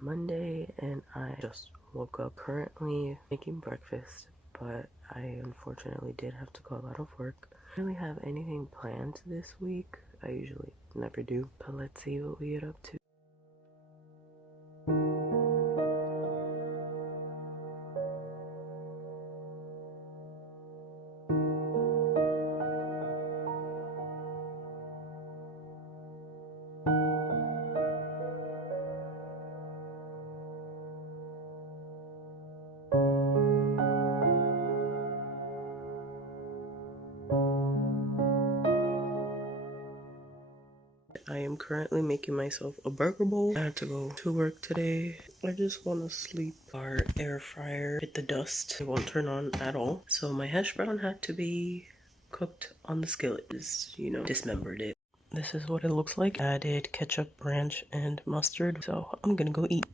Monday and I just woke up, currently making breakfast, but I unfortunately did have to call out of work. I don't really have anything planned this week. I usually never do, but let's see what we get up to. I am currently making myself a burger bowl. I had to go to work today. I just want to sleep. Our air fryer hit the dust. It won't turn on at all. So my hash brown had to be cooked on the skillet. Just, dismembered it. This is what it looks like. Added ketchup, ranch, and mustard. So I'm gonna go eat.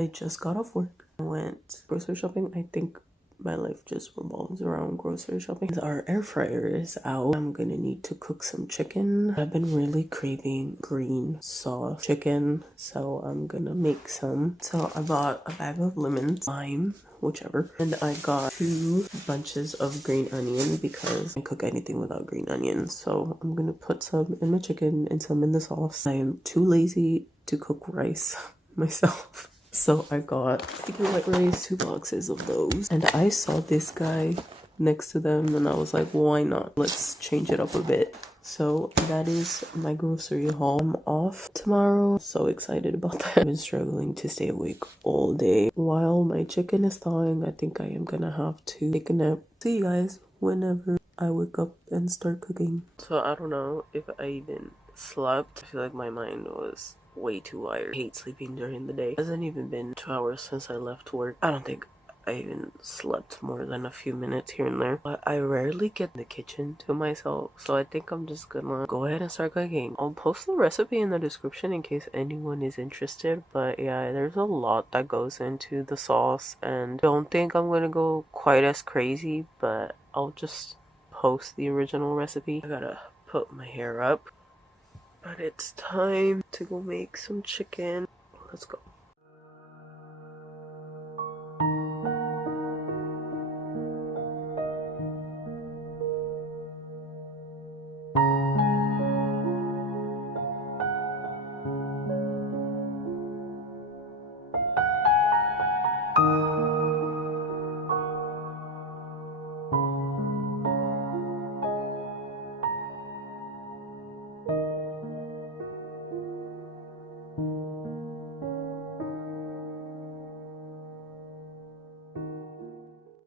I just got off work. I went grocery shopping. I think my life just revolves around grocery shopping. Our air fryer is out. I'm gonna need to cook some chicken. I've been really craving green sauce chicken, so I'm gonna make some. So I bought a bag of lemons, lime, whichever, and I got 2 bunches of green onion because I can't cook anything without green onions. So I'm gonna put some in my chicken and some in the sauce. I am too lazy to cook rice myself. So I got sticky white rice, 2 boxes of those. And I saw this guy next to them and I was like, why not? Let's change it up a bit. So that is my grocery haul. I'm off tomorrow. So excited about that. I've been struggling to stay awake all day. While my chicken is thawing, I think I am gonna have to take a nap. See you guys whenever I wake up and start cooking. So I don't know if I even slept. I feel like my mind was way too wired. I hate sleeping during the day. It hasn't even been 2 hours since I left work. I don't think I even slept more than a few minutes here and there. But I rarely get in the kitchen to myself, so I think I'm just gonna go ahead and start cooking. I'll post the recipe in the description in case anyone is interested. But yeah, there's a lot that goes into the sauce, and don't think I'm gonna go quite as crazy, but I'll just post the original recipe. I gotta put my hair up. But it's time to go make some chicken. Let's go.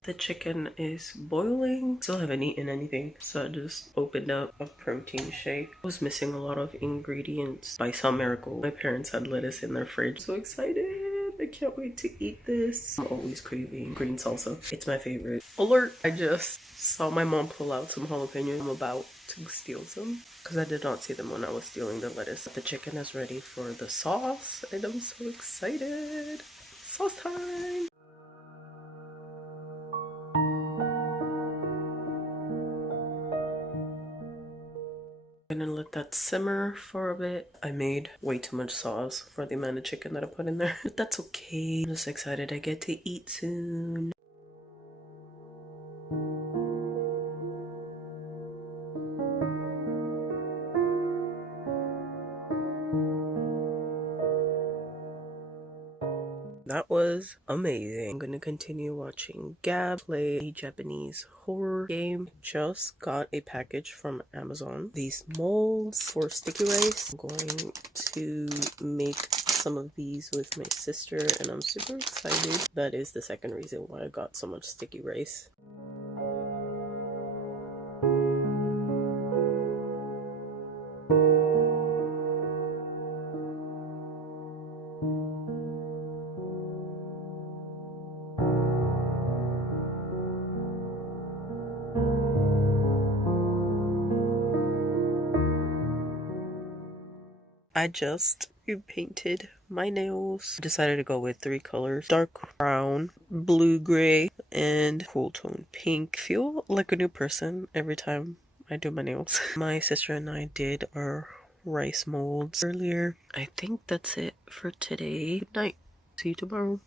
The chicken is boiling. Still haven't eaten anything, so I just opened up a protein shake. I was missing a lot of ingredients. By some miracle, my parents had lettuce in their fridge. So excited! I can't wait to eat this. I'm always craving green salsa. It's my favorite. Alert! I just saw my mom pull out some jalapenos. I'm about to steal some because I did not see them when I was stealing the lettuce. The chicken is ready for the sauce and I'm so excited. Sauce time! I'm gonna let that simmer for a bit. I made way too much sauce for the amount of chicken that I put in there, but that's okay. I'm just excited I get to eat soon. That was amazing. I'm gonna continue watching Gab play a Japanese horror game. Just got a package from Amazon. These molds for sticky rice. I'm going to make some of these with my sister and I'm super excited. That is the second reason why I got so much sticky rice. I just repainted my nails. Decided to go with 3 colors: dark brown, blue gray, and cool tone pink. Feel like a new person every time I do my nails. My sister and I did our rice molds earlier. I think that's it for today. Good night. See you tomorrow.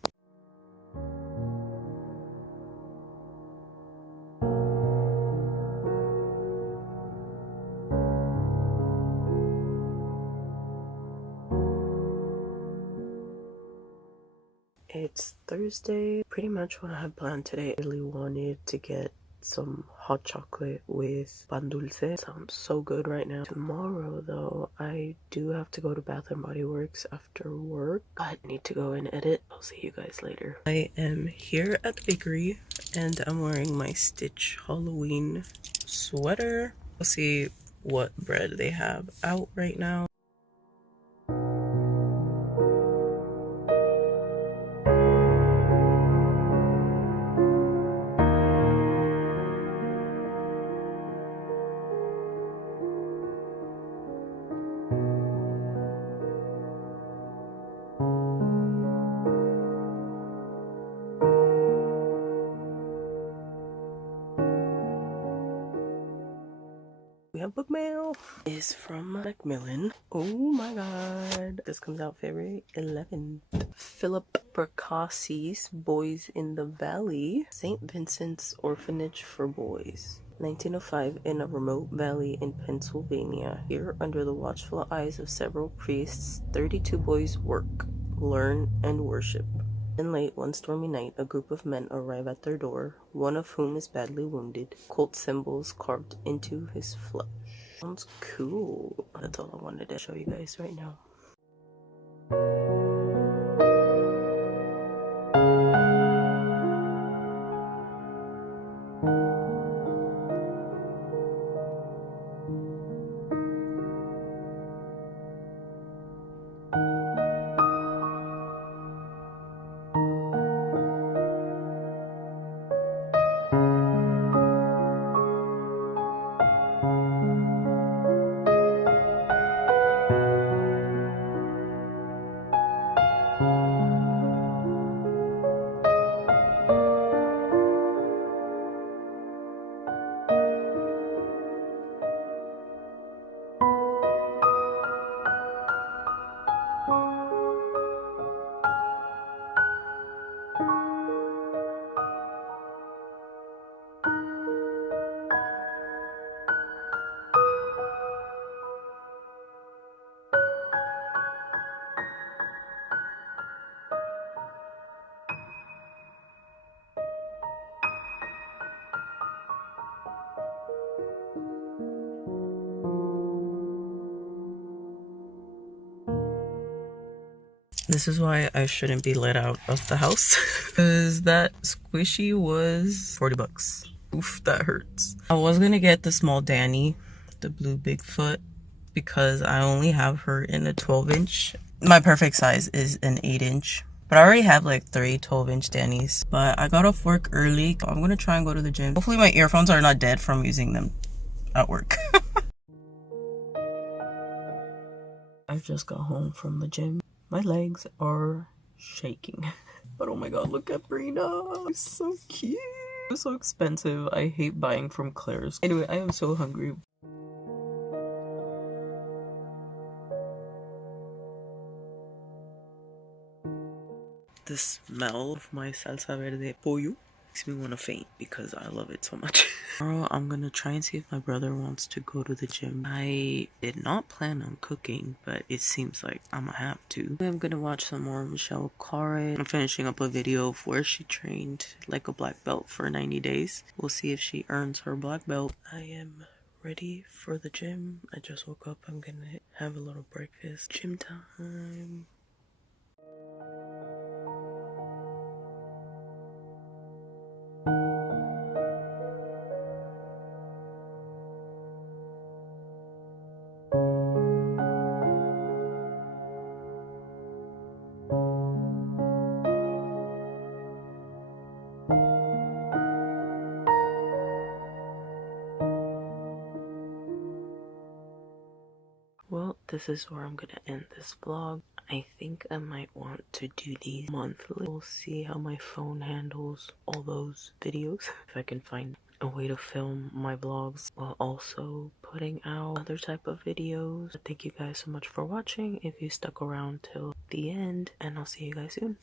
It's Thursday. Pretty much what I had planned today. I really wanted to get some hot chocolate with pan dulce. Sounds so good right now. Tomorrow though, I do have to go to Bath and Body Works after work. I need to go and edit. I'll see you guys later. I am here at the bakery and I'm wearing my Stitch Halloween sweater. We'll see what bread they have out right now. We have book mail. It's from Macmillan. Oh my god. This comes out February 11th. Philip Percassi's Boys in the Valley. St. Vincent's Orphanage for Boys. 1905, in a remote valley in Pennsylvania. Here, under the watchful eyes of several priests, 32 boys work, learn, and worship. Then late one stormy night, a group of men arrive at their door, one of whom is badly wounded, cult symbols carved into his flesh. Sounds cool. That's all I wanted to show you guys right now. This is why I shouldn't be let out of the house. Because that squishy was 40 bucks. Oof, that hurts. I was gonna get the small Danny, the blue Bigfoot, because I only have her in a 12-inch. My perfect size is an 8-inch. But I already have like 3 12-inch Dannies. But I got off work early. I'm gonna try and go to the gym. Hopefully my earphones are not dead from using them at work. I just got home from the gym. My legs are shaking. But oh my god, look at Brina. She's so cute. It's so expensive. I hate buying from Claire's. Anyway, I am so hungry. The smell of my salsa verde pollo makes me want to faint because I love it so much. Tomorrow I'm gonna try and see if my brother wants to go to the gym. I did not plan on cooking, but it seems like I'm gonna have to. I'm gonna watch some more Michelle Khare. I'm finishing up a video of where she trained like a black belt for 90 days. We'll see if she earns her black belt. I am ready for the gym. I just woke up. I'm gonna have a little breakfast. Gym time. Well, this is where I'm gonna end this vlog. I think I might want to do these monthly. We'll see how my phone handles all those videos. If I can find a way to film my vlogs while also putting out other type of videos. Thank you guys so much for watching if you stuck around till the end, and I'll see you guys soon.